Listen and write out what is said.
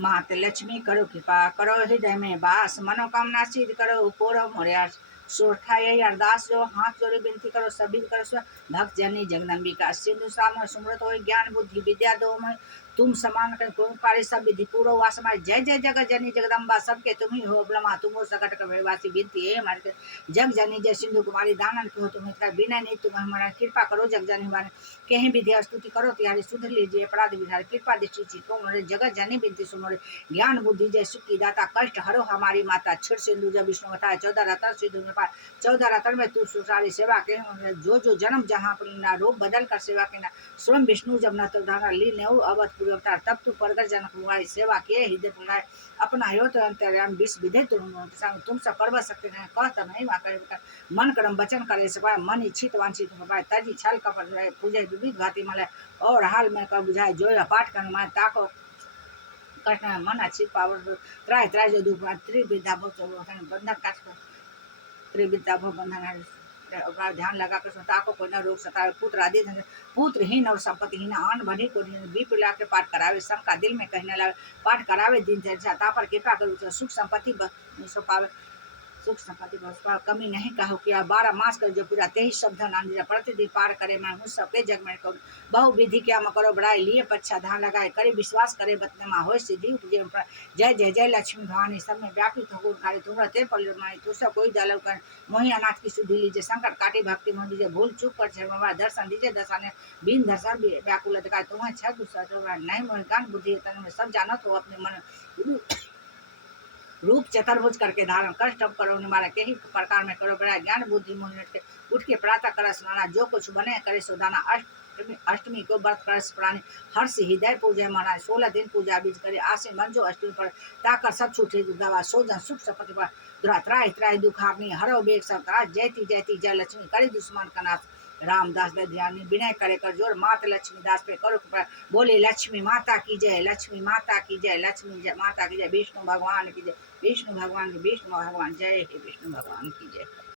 मात लक्ष्मी करो कृपा करो हृदय में वास मनोकामना सिद्ध करो पूरो मोरिया सोठा यही अरदास जो हाथ जोड़े विनती करो सभी करो भक्त जनी जगदम्बिका सिंधु साम सुमृत हो ज्ञान बुद्धि विद्या दो मैं तुम समान कर कार्य सब विधि पूर्व वासमा जय जय जगत जनी जगदम्बा सबके तुम ही हो ब्रह्मा तुम हो सकट कवासी विनती है हमारे जग जनी जय सिंधु कुमारी दानन के हो तुम्हें बिना नहीं तुम हमारा कृपा करो जग जनी हमारे कहीं विद्या स्तुति करो त्यारी सुधर लीजिए अपराध विधार कृपा दृष्टि चित्तो मोरे जगत जनी बिनती सुमोरे ज्ञान बुद्धि जय सुख की दाता कष्ट हरो हमारी माता क्षीर सिंधु जब विष्णु बताए 14 रतन सिंधु में पाए 14 रतन में तू सुसारी सेवा के जो जो जन्म जहाँ पर ना रूप बदल कर सेवा के ना स्वयं विष्णु जब न तो धारा ली ने अवध पूर्व अवतार तब तू परगर जनक हुआ सेवा किए हृदय पुनाए अपना हो तो अंतर्याम विष विधे तुम सब पर्व सकते हैं कहता नहीं वहाँ मन कर्म वचन करे सपाए मन इच्छित वांछित पाए तजी छल कपट पूजे विविध भांति मलय और हाल में कर बुझाए जो पाठ कर माए ताको कृष्ण मन अच्छी पावर त्राय त्राय जो दुख त्रिविद्या बंधन काट त्रिविद्या बंधन ध्यान लगा कर ताको कोई न रोग सतावे पुत्र आदि पुत्रहीन और संपत्तिहीन आन बनी को विपुला के पाठ करावे शंका दिल में कहने लगे पाठ करावे दिन चर्चा पर कृपा करो सुख संपत्ति पावे सुख संपत्ति पर कमी नहीं कहो किया 12 मास कर जो पूरा 23 शब्द नानी प्रतिदिन पार करे मैं मुझ सबके जग में करो बहु विधि क्या मैं करो बड़ाई लिए पच्छा धान लगाए करे विश्वास करे बतनमा हो सिद्धि उपजे जय जय जय लक्ष्मी भवानी सब में व्यापित हो गुण खाली तुम्हारा ते पल माई तू सब कोई दल कर मोही अनाथ की शुद्धि लीजिए संकट काटी भक्ति मोह दीजिए भूल चूक कर छे दर्शन दीजिए दर्शन बिन दर्शन व्याकुल दिखाए तुम्हें छह दूसरा नहीं मोह ज्ञान बुद्धि तन में सब जानत हो अपने मन रूप चतुर्भुज करके धारण कष्ट अब करो निवारा के ही प्रकार में करो बड़ा ज्ञान बुद्धि मोहिनी के उठ के प्रातः कर स्नाना जो कुछ बने करे सो दाना अष्टमी को व्रत कर प्राणी हर्ष हृदय पूजा महाराज 16 दिन पूजा बीज करे आसे मन जो अष्टमी पर ताकर सब छूटे दवा सोजन सुख सपति पर दुरात्राय त्राय दुखाग्नि हरो बेग सब जयती जयती जय लक्ष्मी करे दुश्मन का नाश रामदास दे ध्यान विनय करे कर जोर मात लक्ष्मी दास पे करो बोले लक्ष्मी माता की जय लक्ष्मी माता की जय लक्ष्मी जय माता की जय विष्णु भगवान की जय विष्णु भगवान जय हे विष्णु भगवान की जय।